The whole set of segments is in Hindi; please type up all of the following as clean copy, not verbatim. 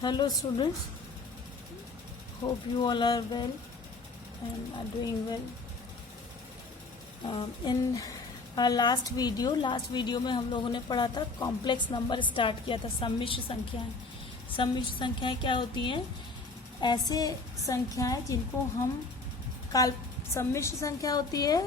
Hello students, hope you all are well and are doing well. In our last video में हम लोगों ने पढ़ा था कॉम्प्लेक्स नंबर स्टार्ट किया था सम्मिश्र संख्याएं। सम्मिश्र संख्याएं क्या होती हैं? ऐसे संख्याएं जिनको हम सम्मिश्र संख्या होती है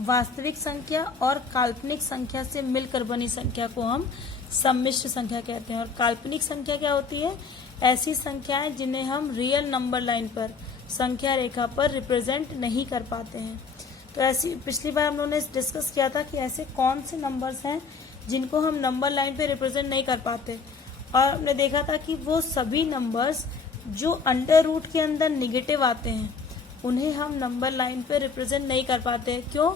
वास्तविक संख्या और काल्पनिक संख्या से मिलकर बनी संख्या को हम सम्मिश्र संख्या कहते हैं। और काल्पनिक संख्या क्या होती है? ऐसी संख्याएं जिन्हें हम रियल नंबर लाइन पर संख्या रेखा पर रिप्रेजेंट नहीं कर पाते हैं। तो ऐसी पिछली बार हम लोगों ने डिस्कस किया था कि ऐसे कौन से नंबर्स हैं जिनको हम नंबर लाइन पे रिप्रेजेंट नहीं कर पाते, और हमने देखा था कि वो सभी नंबर्स जो अंडर रूट के अंदर निगेटिव आते हैं उन्हें हम नंबर लाइन पे रिप्रेजेंट नहीं कर पाते। क्यों?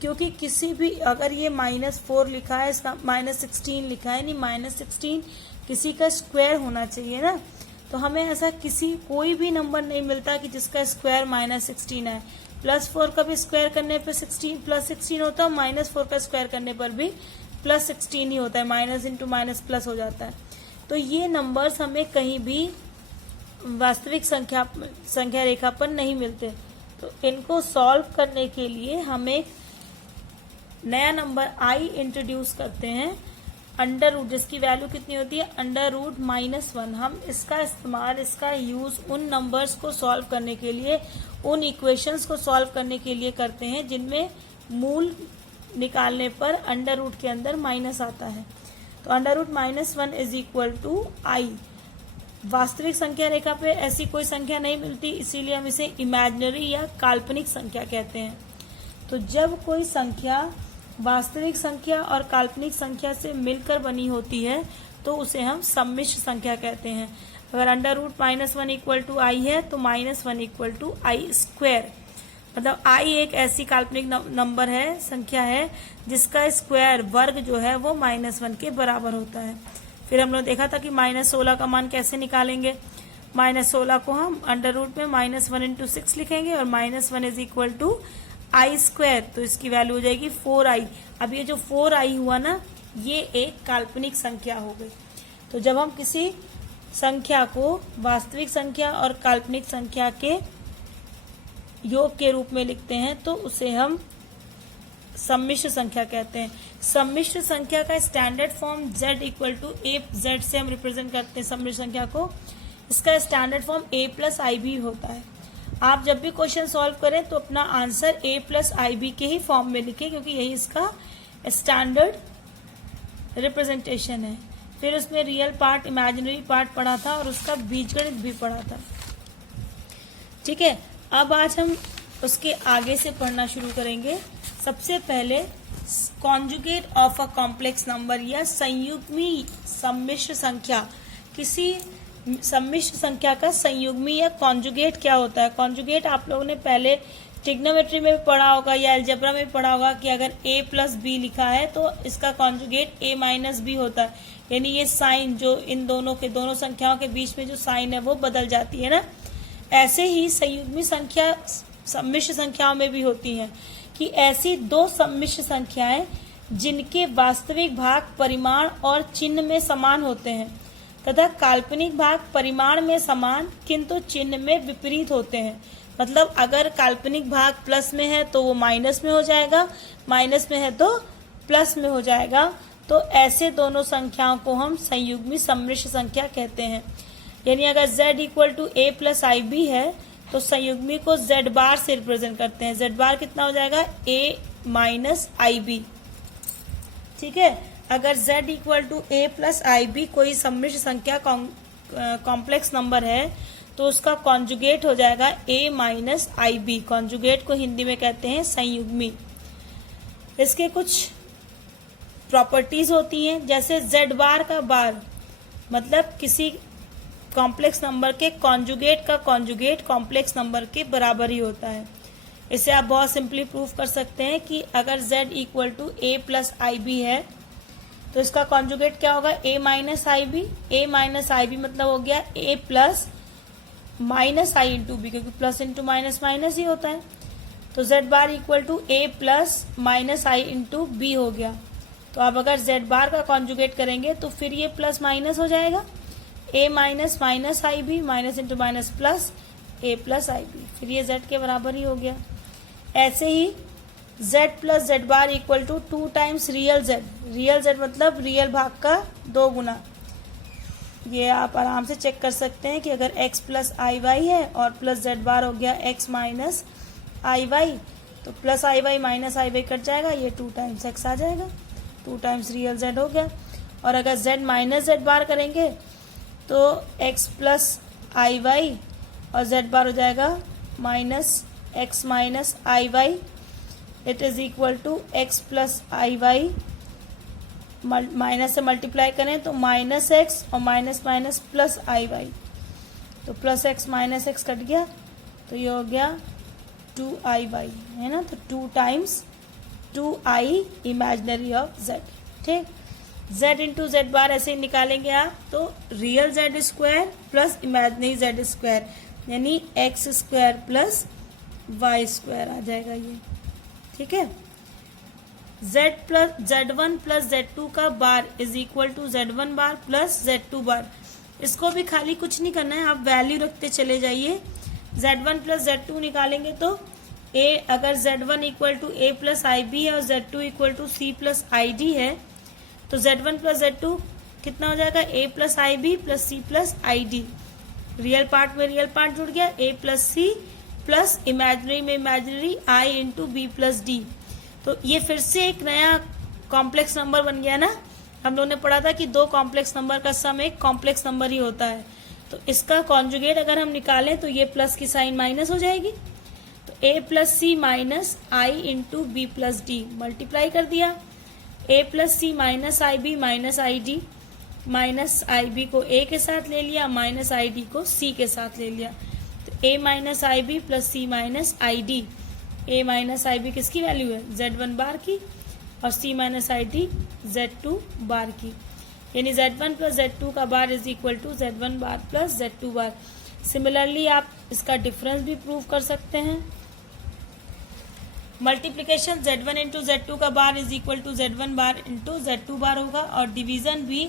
क्योंकि किसी भी, अगर ये -4 लिखा है, इसका -16 लिखा है, नहीं -16 किसी का स्क्वायर होना चाहिए ना, तो हमें ऐसा कोई भी नंबर नहीं मिलता कि जिसका स्क्वायर -16 है। +4 का भी स्क्वायर करने पर +16 होता है, -4 का स्क्वायर करने पर भी +16 ही होता है, माइनस इंटू माइनस प्लस हो जाता है। तो ये नंबर्स हमें कहीं भी वास्तविक संख्या रेखा पर नहीं मिलते। तो इनको सॉल्व करने के लिए हम एक नया नंबर i इंट्रोड्यूस करते हैं, अंडर रूट, जिसकी वैल्यू कितनी होती है? √-1। हम इसका इस्तेमाल, इसका यूज उन नंबर्स को सॉल्व करने के लिए, उन इक्वेशंस को सॉल्व करने के लिए करते हैं जिनमें मूल निकालने पर अंडर रूट के अंदर माइनस आता है। तो √-1 इज इक्वल टू i। वास्तविक संख्या रेखा पे ऐसी कोई संख्या नहीं मिलती, इसीलिए हम इसे इमेजिनरी या काल्पनिक संख्या कहते हैं। तो जब कोई संख्या वास्तविक संख्या और काल्पनिक संख्या से मिलकर बनी होती है तो उसे हम सम्मिश्र संख्या कहते हैं। अगर √-1 इक्वल टू i है तो -1 इक्वल टू i²। मतलब i एक ऐसी काल्पनिक नंबर है, संख्या है, जिसका स्क्वायर, वर्ग जो है वो -1 के बराबर होता है। फिर हम लोग देखा था कि -16 का मान कैसे निकालेंगे। -16 को हम अंडर रूट में -1 × 6 लिखेंगे और -1 इज इक्वल टू i², तो इसकी वैल्यू हो जाएगी 4i। अब ये जो 4i हुआ ना, ये एक काल्पनिक संख्या हो गई। तो जब हम किसी संख्या को वास्तविक संख्या और काल्पनिक संख्या के योग के रूप में लिखते हैं तो उसे हम सम्मिश्र संख्या कहते हैं। सम्मिश्र संख्या का standard form z equal to a से हम रिप्रेजेंट करते हैं सम्मिश्र संख्या को। इसका स्टैंडर्ड फॉर्म a+ib होता है। आप जब भी क्वेश्चन सॉल्व करें तो अपना आंसर a+ib के ही फॉर्म में लिखें, क्योंकि यही इसका स्टैंडर्ड रिप्रेजेंटेशन है। फिर उसमें रियल पार्ट, इमेजिनरी पार्ट पढ़ा था और उसका बीजगणित भी पढ़ा था। ठीक है, अब आज हम उसके आगे से पढ़ना शुरू करेंगे। सबसे पहले conjugate of a complex number या संयुग्मी सम्मिश्र संख्या। किसी सम्मिश्र संख्या का संयुग्मी या कॉन्जुगेट क्या होता है? कॉन्जुगेट आप लोगों ने पहले ट्रिग्नोमेट्री में भी पढ़ा होगा या अलजेब्रा में भी पढ़ा होगा कि अगर a+b लिखा है तो इसका कॉन्जुगेट a-b होता है, यानी ये साइन जो इन दोनों संख्याओं के बीच में जो साइन है वो बदल जाती है ना। ऐसे ही संयुग्मी संख्या सम्मिश्र संख्याओं में भी होती हैं कि ऐसी दो सम्मिश्र संख्याएं जिनके वास्तविक भाग परिमाण और चिन्ह में समान होते हैं तथा काल्पनिक भाग परिमाण में समान किंतु चिन्ह में विपरीत होते हैं। मतलब अगर काल्पनिक भाग प्लस में है तो वो माइनस में हो जाएगा, माइनस में है तो प्लस में हो जाएगा। तो ऐसे दोनों संख्याओं को हम संयुग्मी सम्मिश्र संख्या कहते हैं। यानी अगर z इक्वल टू a+ib है तो संयुग्मी को z बार से रिप्रेजेंट करते हैं। z बार कितना हो जाएगा? a-ib। ठीक है, अगर z इक्वल टू a+ib कोई सम्मिश्र संख्या कॉम्प्लेक्स नंबर है तो उसका कॉन्जुगेट हो जाएगा a-ib। कॉन्जुगेट को हिंदी में कहते हैं संयुग्मी। इसके कुछ प्रॉपर्टीज होती हैं, जैसे z बार का बार मतलब किसी कॉम्प्लेक्स नंबर के कॉन्जुगेट का कॉन्जुगेट कॉम्प्लेक्स नंबर के बराबर ही होता है। इसे आप बहुत सिंपली प्रूफ कर सकते हैं कि अगर z इक्वल टू a+ib है तो इसका कॉन्जुगेट क्या होगा? a-ib। a-ib मतलब हो गया a plus minus i into b, क्योंकि प्लस इंटू माइनस माइनस ही होता है। तो z bar equal to a plus minus i into b हो गया। तो अब अगर z बार का कॉन्जुगेट करेंगे तो फिर ये प्लस माइनस हो जाएगा, a minus minus i b, minus into minus plus a plus i b, फिर ये z के बराबर ही हो गया। ऐसे ही z plus z bar equal to 2 times real z मतलब रियल भाग का 2 गुना। ये आप आराम से चेक कर सकते हैं कि अगर x प्लस आई वाई है और प्लस जेड बार हो गया x माइनस आई वाई, तो plus i y minus i Y cut जाएगा, ये 2 टाइम्स x आ जाएगा, 2 टाइम्स रियल z हो गया। और अगर z माइनस जेड बार करेंगे तो x प्लस आई वाई और z बार हो जाएगा minus x minus i y, it is equal to x plus i y, minus से मल्टीप्लाई करें तो माइनस एक्स और minus minus plus i y, तो plus x minus x cut गया, तो ये हो गया 2i वाई, है ना। तो 2 times 2i imaginary of z, ठीक। z इंटू जेड बार ऐसे ही निकालेंगे आप, तो real z square plus imaginary z square यानी x square plus y square आ जाएगा ये, ठीक है। z1 प्लस z2 का bar is equal to z1 bar plus z2 bar. इसको भी खाली कुछ नहीं करना है, आप वैल्यू रखते चले जाइए। z1 प्लस z2 निकालेंगे तो a, अगर z1 equal to a plus i b है और z2 equal to c plus i d है, तो z1 प्लस z2 कितना हो जाएगा, a plus i b plus c plus i d. Real part में रियल पार्ट जुड़ गया, a plus c plus imaginary में imaginary i into b plus d. तो ये फिर से एक नया कॉम्प्लेक्स नंबर बन गया ना। हम लोगों ने पढ़ा था कि 2 कॉम्प्लेक्स नंबर का सम एक कॉम्प्लेक्स नंबर ही होता है, तो इसका कॉन्जुगेट अगर हम निकालें तो ये प्लस की साइन माइनस हो जाएगी, तो a plus c minus i into b plus d, multiply कर दिया, a plus c minus i b minus i d, minus i b को a के साथ ले लिया, माइनस आई डी को c के साथ ले लिया, तो a minus i b plus c minus i d. a minus i b किसकी वैल्यू है, z1 बार की, और c minus i d z2 bar की, यानी z1 प्लस z2 का bar is equal to z1 bar plus z2 bar. Similarly आप इसका डिफरेंस भी प्रूव कर सकते हैं। मल्टीप्लीकेशन z1 इंटू z2 का bar is equal to z1 bar into z2 bar होगा, और डिवीजन भी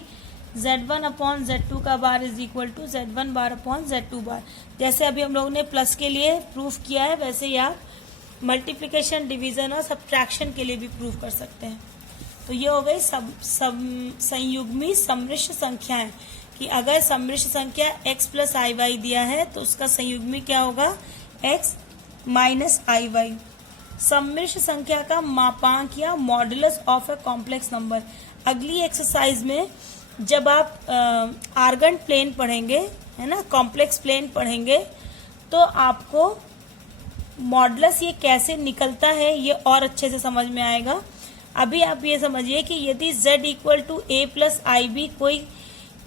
z1 अपॉन z2 का bar is equal to z1 bar upon z2 bar. जैसे अभी हम लोगों ने प्लस के लिए प्रूफ किया है, वैसे ही आप मल्टीप्लिकेशन, डिवीजन और सब्ट्रैक्शन के लिए भी प्रूव कर सकते हैं। तो ये हो गई संयुग्मी सम्मिश्र संख्याएं, कि अगर सम्मिश्र संख्या x प्लस आई वाई दिया है तो उसका संयुग्मी क्या होगा, x माइनस आई वाई। सम्मिश्र संख्या का मापांक या modulus of a complex number. अगली एक्सरसाइज में जब आप आर्गन प्लेन पढ़ेंगे, है ना, कॉम्प्लेक्स प्लेन पढ़ेंगे, तो आपको मॉडुलस ये कैसे निकलता है ये और अच्छे से समझ में आएगा। अभी आप ये समझिए कि यदि z equal to a plus i b कोई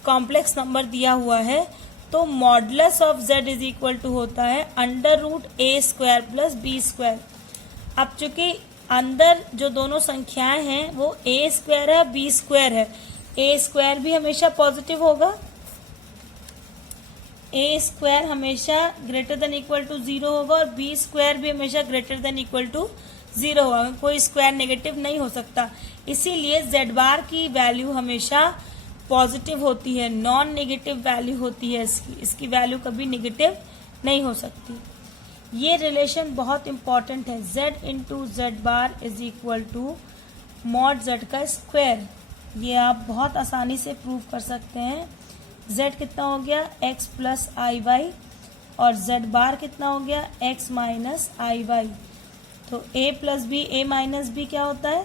कॉम्प्लेक्स नंबर दिया हुआ है, तो modulus of z is equal to होता है under root a square plus b square. अब चूंकि अंदर जो दोनों संख्याएं हैं वो a स्क्वायर है, b स्क्वायर है, a स्क्वायर भी हमेशा पॉजिटिव होगा, a स्क्वायर हमेशा ग्रेटर देन इक्वल टू 0 होगा, और b स्क्वायर भी हमेशा ग्रेटर देन इक्वल टू 0 होगा, कोई स्क्वायर नेगेटिव नहीं हो सकता। इसीलिए z बार की वैल्यू हमेशा पॉजिटिव होती है, नॉन नेगेटिव वैल्यू होती है इसकी वैल्यू कभी नेगेटिव नहीं हो सकती। ये रिलेशन बहुत इंपॉर्टेंट है, z into z bar is equal to mod z का स्क्वायर। ये आप बहुत आसानी से प्रूव कर सकते हैं। z कितना हो गया, x प्लस आई वाई, और z बार कितना हो गया, x माइनस आई वाई। तो a plus b, a minus b क्या होता है,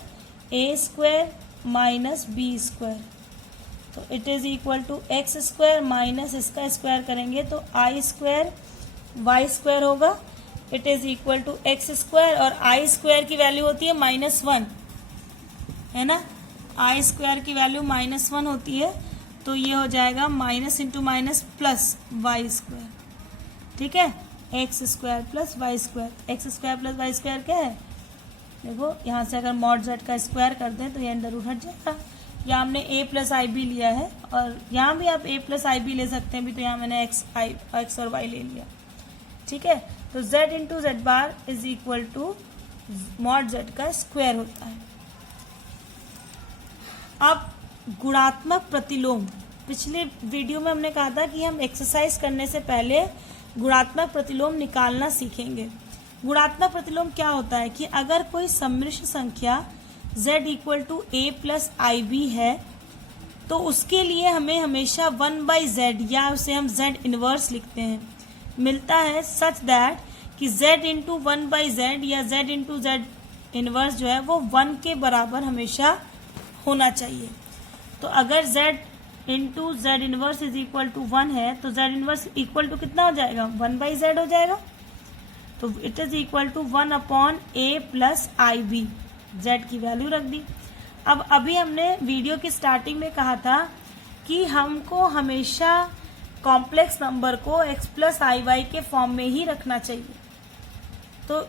a square minus b square. तो it is equal to x square minus इसका स्क्वायर करेंगे तो आई स्क्वायर वाई स्क्वायर होगा। It is equal to x square, और आई स्क्वायर की वैल्यू होती है -1, है ना, आई स्क्वायर की वैल्यू -1 होती है, तो ये हो जाएगा minus into minus plus y square, ठीक है, x square plus y square. X square plus y square क्या है, देखो यहाँ से अगर मॉड जेड का स्क्वायर कर दें तो ये अंडर रूट हट जाएगा। यहाँ हमने a प्लस आई बी लिया है, और यहाँ भी आप a प्लस आई बी ले सकते हैं भी, तो यहाँ मैंने x और y ले लिया, ठीक है। तो z into z bar is equal to mod z का स्क्वायर होता है। अब गुणात्मक प्रतिलोम पिछले वीडियो में हमने कहा था कि हम एक्सरसाइज करने से पहले गुणात्मक प्रतिलोम निकालना सीखेंगे। गुणात्मक प्रतिलोम क्या होता है कि अगर कोई सम्मिश्र संख्या z equal to a plus i b है तो उसके लिए हमें हमेशा 1/z या उसे हम z इनवर्स लिखते हैं मिलता है, सच दैट कि z इंटू 1/z या z इंटू z इनवर्स जो है वो 1 के बराबर हमेशा होना चाहिए। तो अगर z into z inverse is equal to 1 है तो z इनवर्स इक्वल टू कितना हो जाएगा, 1/z हो जाएगा। तो it is equal to 1/a plus i b, z की वैल्यू रख दी। अब अभी हमने वीडियो की स्टार्टिंग में कहा था कि हमको हमेशा कॉम्प्लेक्स नंबर को x प्लस आई वाई के फॉर्म में ही रखना चाहिए। तो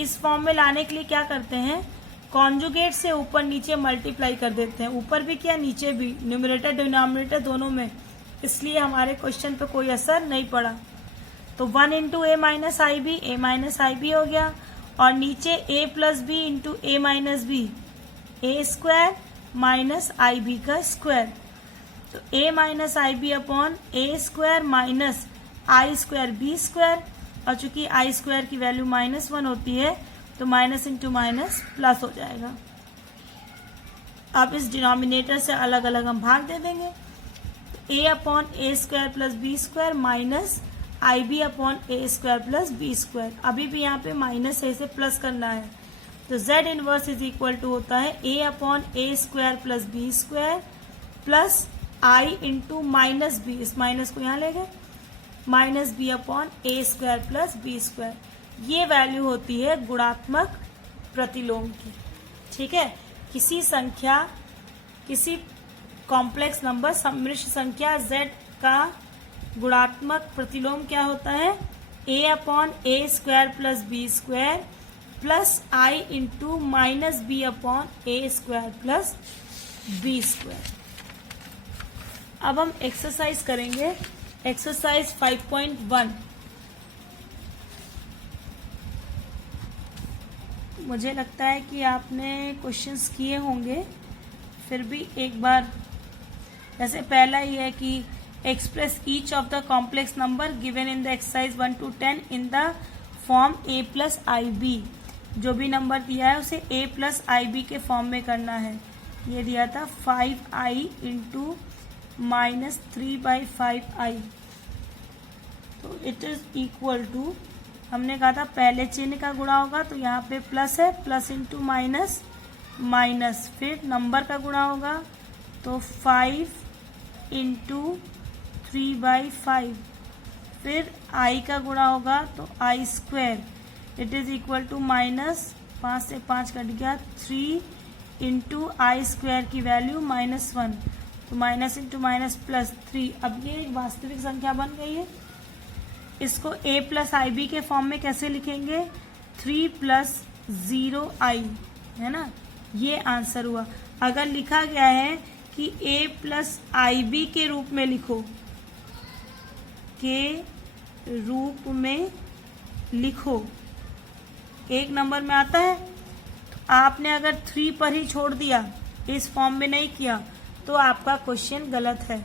इस फॉर्म में लाने के लिए क्या करते हैं, कॉन्जुगेट से ऊपर नीचे मल्टीप्लाई कर देते हैं, ऊपर भी क्या नीचे भी, न्यूमरेटर डिनोमिनेटर दोनों में, इसलिए हमारे क्वेश्चन पे कोई असर नहीं पड़ा। तो 1 into a minus i b हो गया, और नीचे a plus b into a minus b, a square minus i b का स्क्वायर। तो a minus i b upon a square minus i square b square, और चूंकि आई स्क्वायर की वैल्यू -1 होती है तो माइनस इंटू माइनस प्लस हो जाएगा। अब इस डिनोमिनेटर से अलग अलग हम भाग दे देंगे। a upon a square plus b square minus i b upon a square plus b square, अभी भी यहाँ पे माइनस है, इसे प्लस करना है। तो z inverse is equal to होता है a upon a square plus b square plus i into minus b, इस माइनस को यहाँ ले गए, minus b upon a square plus b square. ये वैल्यू होती है गुणात्मक प्रतिलोम की। ठीक है, किसी संख्या, किसी कॉम्प्लेक्स नंबर सम्मिश्र संख्या z का गुणात्मक प्रतिलोम क्या होता है, a upon a square plus b square plus i into minus b upon a square plus b square. अब हम एक्सरसाइज करेंगे, एक्सरसाइज 5.1। मुझे लगता है कि आपने क्वेश्चंस किए होंगे, फिर भी एक बार, जैसे पहला ही है कि express each of the complex number given in the exercise 1 to 10 in the form a plus i b. जो भी नंबर दिया है उसे a प्लस आई बी के फॉर्म में करना है। ये दिया था 5i इंटू माइनस 3/5i, तो इट इज इक्वल टू, हमने कहा था पहले चिन्ह का गुणा होगा तो यहाँ पे प्लस है, प्लस इंटू माइनस माइनस, फिर नंबर का गुणा होगा तो 5 इंटू 3/5, फिर i का गुणा होगा तो i square, it is equal to minus 5 से 5 कट गया, 3 इंटू आई स्क्वायर की वैल्यू -1, तो माइनस इंटू माइनस प्लस 3। अब ये एक वास्तविक संख्या बन गई है। इसको a प्लस आई बी के फॉर्म में कैसे लिखेंगे, 3 प्लस 0i, है ना, ये आंसर हुआ। अगर लिखा गया है कि a प्लस आई बी के रूप में लिखो, के रूप में लिखो, एक नंबर में आता है, तो आपने अगर 3 पर ही छोड़ दिया, इस फॉर्म में नहीं किया, तो आपका क्वेश्चन गलत है।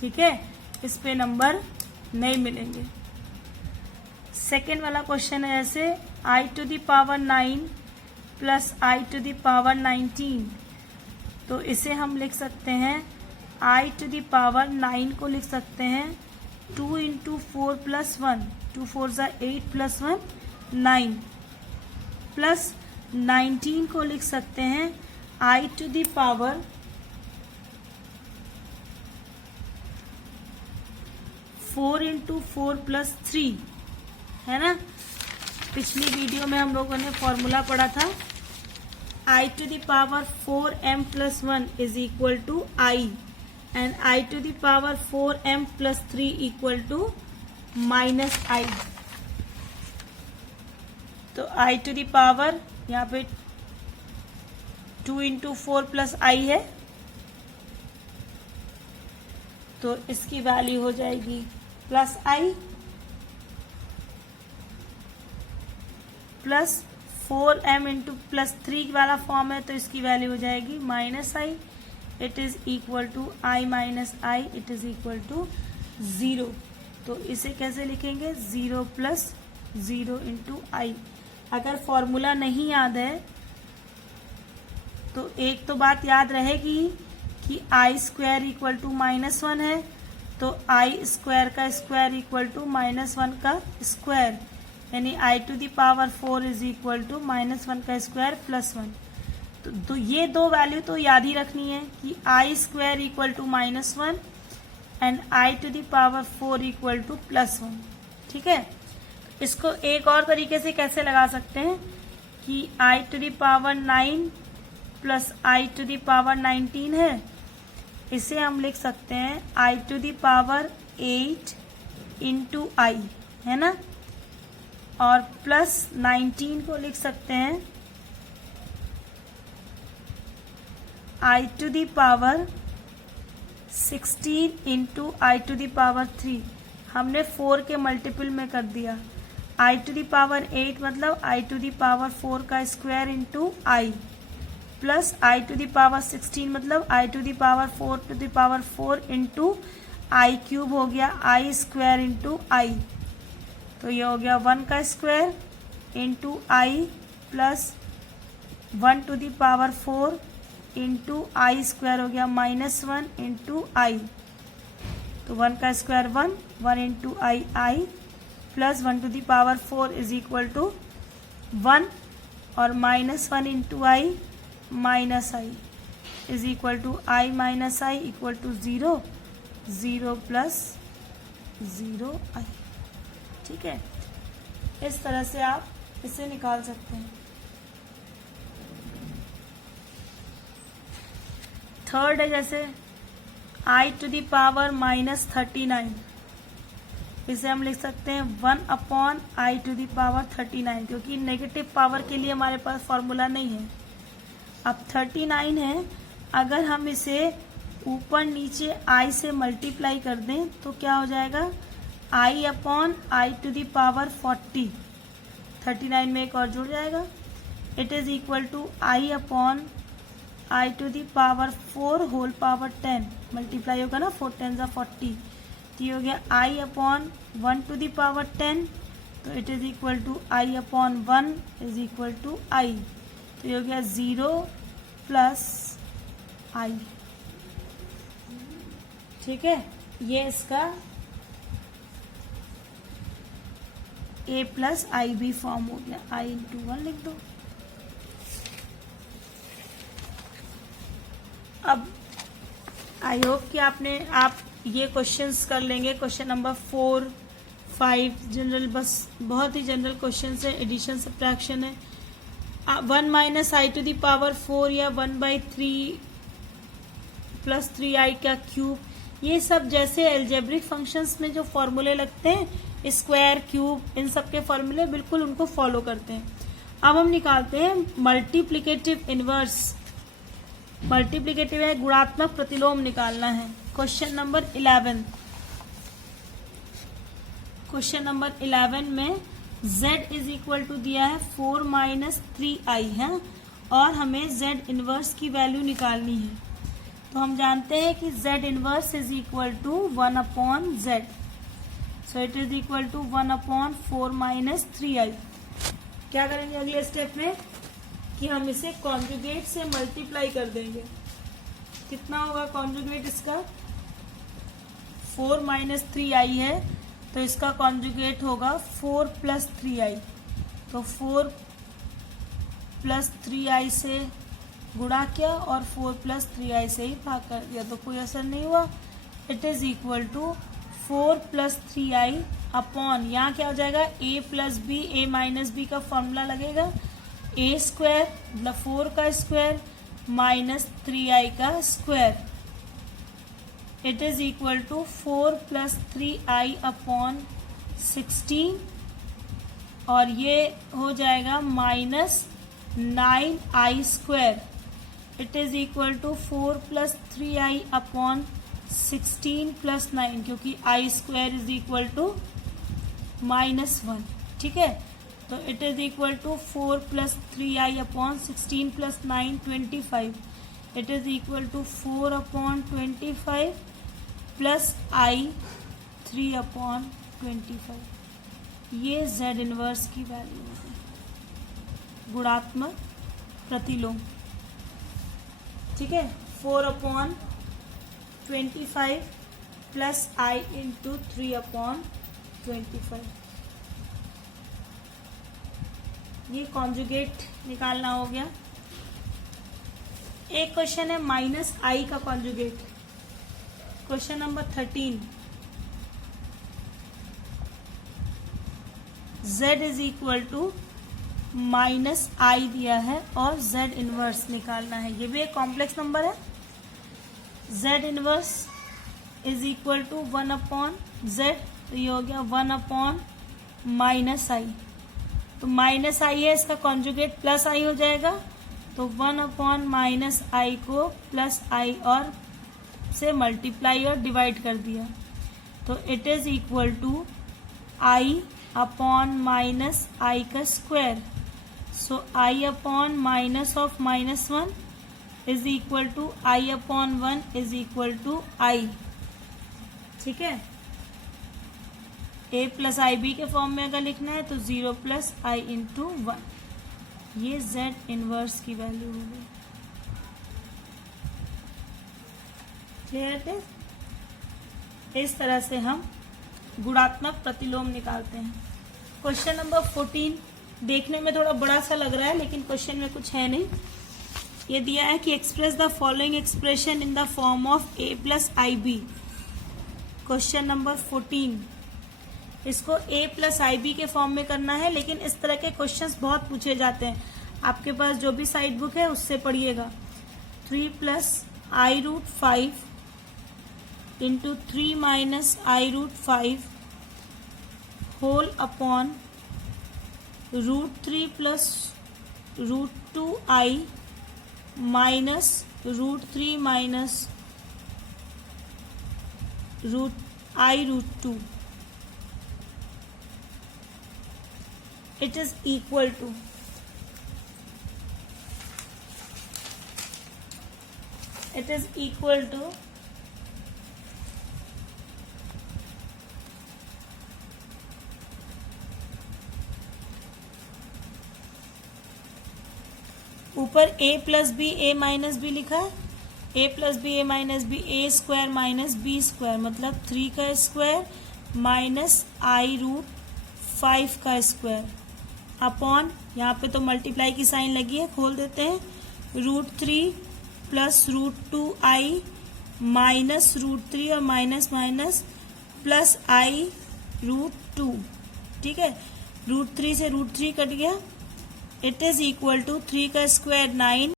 ठीक है, इस पे नंबर नहीं मिलेंगे। सेकेंड वाला क्वेश्चन है ऐसे, i to the power 9 plus i to the power 19, तो इसे हम लिख सकते हैं, i टू द पावर 9 को लिख सकते हैं 2 इंटू 4 प्लस 1, 2 4 ज़ा 8 प्लस 1 9, प्लस 19 को लिख सकते हैं i to the power 4 into 4 plus 3, है ना। पिछली वीडियो में हम लोगों ने फॉर्मूला पढ़ा था, i to the power 4m plus 1 is equal to i, and i to the power 4m plus 3 equal to minus i। तो i टू द पावर यहाँ पे 2 इंटू 4 प्लस i है, तो इसकी वैल्यू हो जाएगी plus i plus 4m into plus 3 वाला फॉर्म है तो इसकी वैल्यू हो जाएगी -i, it is equal to i minus i, it is equal to 0। तो इसे कैसे लिखेंगे, 0 प्लस 0 इंटू आई। अगर फॉर्मूला नहीं याद है तो एक तो बात याद रहेगी कि आई स्क्वायर इक्वल टू -1 है, तो आई स्क्वायर का स्क्वायर इक्वल टू -1 का स्क्वायर, यानी i to the power 4 is equal to -1 का स्क्वायर प्लस 1। तो ये दो वैल्यू तो याद ही रखनी है कि i square equal to -1 and i to the power 4 equal to +1। ठीक है, इसको एक और तरीके से कैसे लगा सकते हैं कि i to the power 9 plus i to the power 19 है, इसे हम लिख सकते हैं i to the power 8 into i, है ना, और प्लस 19 को लिख सकते हैं i to the power 16 into i to the power 3। हमने 4 के मल्टीपल में कर दिया। आई टू द पावर 8 मतलब आई टू द पावर 4 का square into i, plus i to the power 16 मतलब i to the power 4 to the power 4 into i cube हो गया आई स्क्वायर इंटू आई। तो ये हो गया 1 का square into i plus 1 to the power 4 into i square हो गया -1 इंटू आई। तो 1 का square 1, 1 into i i, plus 1 to the power 4 is equal to 1 और -1 into i minus i is equal to i minus i equal to 0, 0 plus 0 i. ठीक है, इस तरह से आप इसे निकाल सकते हैं। थर्ड है जैसे आई टू द पावर -39, इसे हम लिख सकते हैं 1 upon i to the power 39, क्योंकि नेगेटिव पावर के लिए हमारे पास फॉर्मूला नहीं है। अब 39 है, अगर हम इसे ऊपर नीचे आई से मल्टीप्लाई कर दें तो क्या हो जाएगा, i upon i to the power 40, 39 में एक और जुड़ जाएगा, it is equal to i upon i to the power 4 whole power 10, multiply होगा ना, 4 10 = 40, तो ये हो गया i upon 1 to the power 10, तो it is equal to i upon 1 is equal to i. तो ये हो गया 0 प्लस आई। ठीक है, ये इसका a plus i b form हो गया, i इंटू 1 लिख दो। अब आई होप कि आप ये क्वेश्चंस कर लेंगे। क्वेश्चन नंबर 4, 5 जनरल, बस बहुत ही जनरल क्वेश्चन है, एडिशन सब्ट्रैक्शन है। 1 minus i to the power 4 या 1/3 प्लस 3i का क्यूब, ये सब जैसे एल्जेब्रिक फंक्शंस में जो फॉर्मूले लगते हैं, स्क्वायर, क्यूब, इन सब के फॉर्मूले बिल्कुल उनको फॉलो करते हैं। अब हम निकालते हैं मल्टीप्लिकेटिव इनवर्स। मल्टीप्लिकेटिव है, गुणात्मक प्रतिलोम निकालना है। क्वेश्चन नंबर 11, क्वेश्चन नंबर 11 में z इज इक्वल टू दिया है 4 माइनस 3i है, और हमें z इनवर्स की वैल्यू निकालनी है। तो हम जानते हैं कि z inverse is equal to 1 upon z, so it is equal to 1 upon 4 minus 3i। क्या करेंगे अगले स्टेप में कि हम इसे कॉन्जुगेट से मल्टीप्लाई कर देंगे। कितना होगा कॉन्जुगेट इसका, 4 माइनस 3i है, तो इसका कॉन्जुगेट होगा 4 प्लस 3i। तो 4 प्लस 3i से गुणा किया और 4 प्लस 3i से ही भाग कर दिया, तो कोई असर नहीं हुआ। It is equal to 4 plus 3i upon, यहाँ क्या हो जाएगा, a plus b, a minus b का फॉर्मूला लगेगा, a स्क्वायर मतलब 4 का स्क्वायर माइनस 3i का square, it is equal to 4 plus 3i upon 16, और ये हो जाएगा minus 9i square, it is equal to 4 plus 3i upon 16 plus 9, क्योंकि i square is equal to -1। ठीक है, तो it is equal to 4 plus 3i upon 16 plus 9 25, it is equal to 4/25 plus i 3/25। ये z इनवर्स की वैल्यू होगी, गुणात्मक प्रतिलोम। ठीक है, 4/25 प्लस आई इंटू 3/25। ये कॉन्जुगेट निकालना हो गया। एक क्वेश्चन है माइनस आई का conjugate, question number 13। z is equal to minus i दिया है और z इनवर्स निकालना है। ये भी एक कॉम्प्लेक्स नंबर है। z inverse is equal to 1/z, तो ये हो गया 1/-आई। तो माइनस आई है, इसका कॉन्जुगेट प्लस आई हो जाएगा, तो 1/-आई को प्लस आई और से मल्टीप्लाई और डिवाइड कर दिया, तो it is equal to i upon minus i का square. So i upon minus of -1 is equal to i upon 1 is equal to i. ठीक है, a प्लस आई बी के फॉर्म में अगर लिखना है तो 0 प्लस आई इंटू 1। ये z इनवर्स की वैल्यू हो गई। क्लियर है? इस तरह से हम गुणात्मक प्रतिलोम निकालते हैं। क्वेश्चन नंबर 14 देखने में थोड़ा बड़ा सा लग रहा है, लेकिन क्वेश्चन में कुछ है नहीं। ये दिया है कि express the following expression in the form of a plus i b. Question number 14, इसको a प्लस आई बी के फॉर्म में करना है, लेकिन इस तरह के क्वेश्चंस बहुत पूछे जाते हैं। आपके पास जो भी साइड बुक है उससे पढ़िएगा। 3 plus i root 5 into 3 minus i root 5 whole upon √3 plus √2i minus √3 minus √2। It is equal to ऊपर a plus b a minus b लिखा है, a plus b a minus b a square minus b square, मतलब 3 का स्क्वायर माइनस आई रूट 5 का स्क्वायर अपॉन, यहाँ पे तो मल्टीप्लाई की साइन लगी है, खोल देते हैं, √3 प्लस √2i माइनस √3 और माइनस माइनस प्लस आई √2। ठीक है, √3 से √3 कट गया। इट इज इक्वल टू 3 का स्क्वायर 9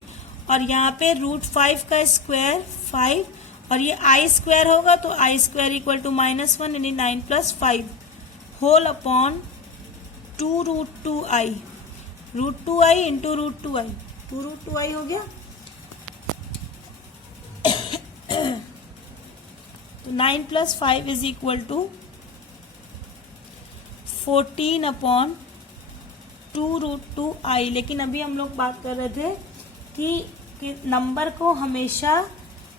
और यहाँ पे √5 का स्क्वायर 5 और ये आई स्क्वायर होगा तो आई स्क्वायर इक्वल टू -1 यानी 9 plus 5 whole upon 2√2i, √2i into √2i, 2√2i हो गया। तो 9 plus 5 is equal to 14 upon 2√2i। लेकिन अभी हम लोग बात कर रहे थे कि नंबर को हमेशा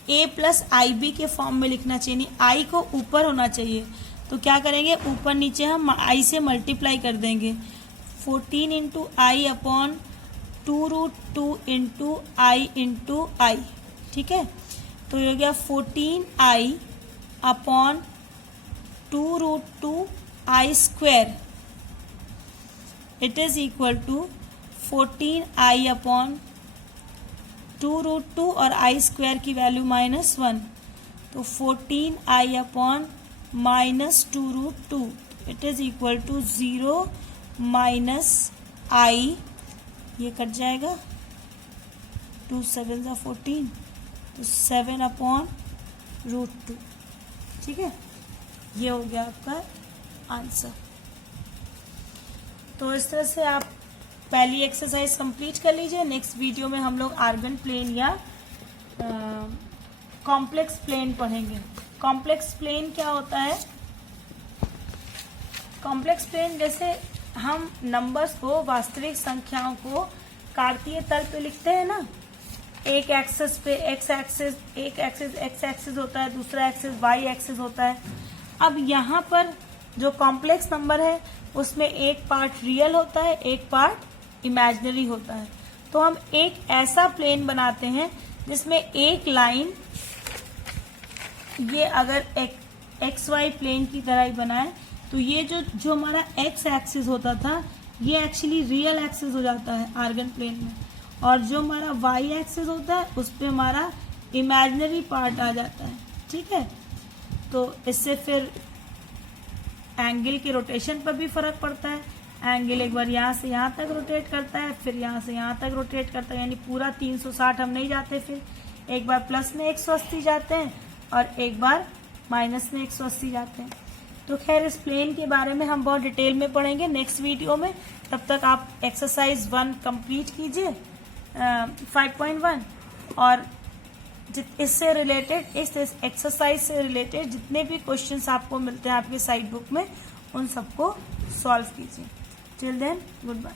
a प्लस आई बी के फॉर्म में लिखना चाहिए, आई को ऊपर होना चाहिए। तो क्या करेंगे, ऊपर नीचे हम आई से मल्टीप्लाई कर देंगे। 14 into i upon 2√2 into i into i. ठीक है, तो ये हो गया 14i अपॉन 2√2i square. It is equal to 14i अपॉन 2√2 और आई स्क्वायर की वैल्यू -1, तो 14i अपॉन -2√2। It is equal to 0 minus i, ये कट जाएगा, 2 7 14, तो 7 अपॉन √2। ठीक है, ये हो गया आपका आंसर। तो इस तरह से आप पहली एक्सरसाइज कंप्लीट कर लीजिए। नेक्स्ट वीडियो में हम लोग आर्गन प्लेन या कॉम्प्लेक्स प्लेन पढ़ेंगे। कॉम्प्लेक्स प्लेन क्या होता है? कॉम्प्लेक्स प्लेन जैसे हम नंबर्स को, वास्तविक संख्याओं को कार्तीय तल पे लिखते हैं ना, एक एक्सिस पे एक एक्सिस एक्स एक्सिस होता है, दूसरा एक्सिस वाई एक्सिस होता है। अब यहाँ पर जो कॉम्प्लेक्स नंबर है उसमें एक पार्ट रियल होता है, एक पार्ट इमेजिनरी होता है। तो हम एक ऐसा प्लेन बनाते हैं जिसमें एक लाइन, ये अगर एक्स वाई प्लेन की तरह ही बनाए तो ये जो हमारा एक्स एक्सिस होता था ये एक्चुअली रियल एक्सिस हो जाता है आर्गन प्लेन में, और जो हमारा वाई एक्सिस होता है उस पे हमारा इमेजिनरी पार्ट आ जाता है। ठीक है, तो इससे फिर एंगल के रोटेशन पर भी फर्क पड़ता है। एंगल एक बार यहाँ से यहाँ तक रोटेट करता है, फिर यहाँ से यहाँ तक रोटेट करता है, यानी पूरा 360 हम नहीं जाते, फिर एक बार प्लस में 180 जाते हैं और एक बार माइनस में 180 जाते हैं। तो खैर इस प्लेन के बारे में हम बहुत डिटेल में पढ़ेंगे नेक्स्ट वीडियो में। तब तक आप एक्सरसाइज 1 कंप्लीट कीजिए 5.1, और इससे रिलेटेड, इस एक्सरसाइज से रिलेटेड जितने भी क्वेश्चंस आपको मिलते हैं आपके साइड बुक में, उन सबको सॉल्व कीजिए। Till then, good bye.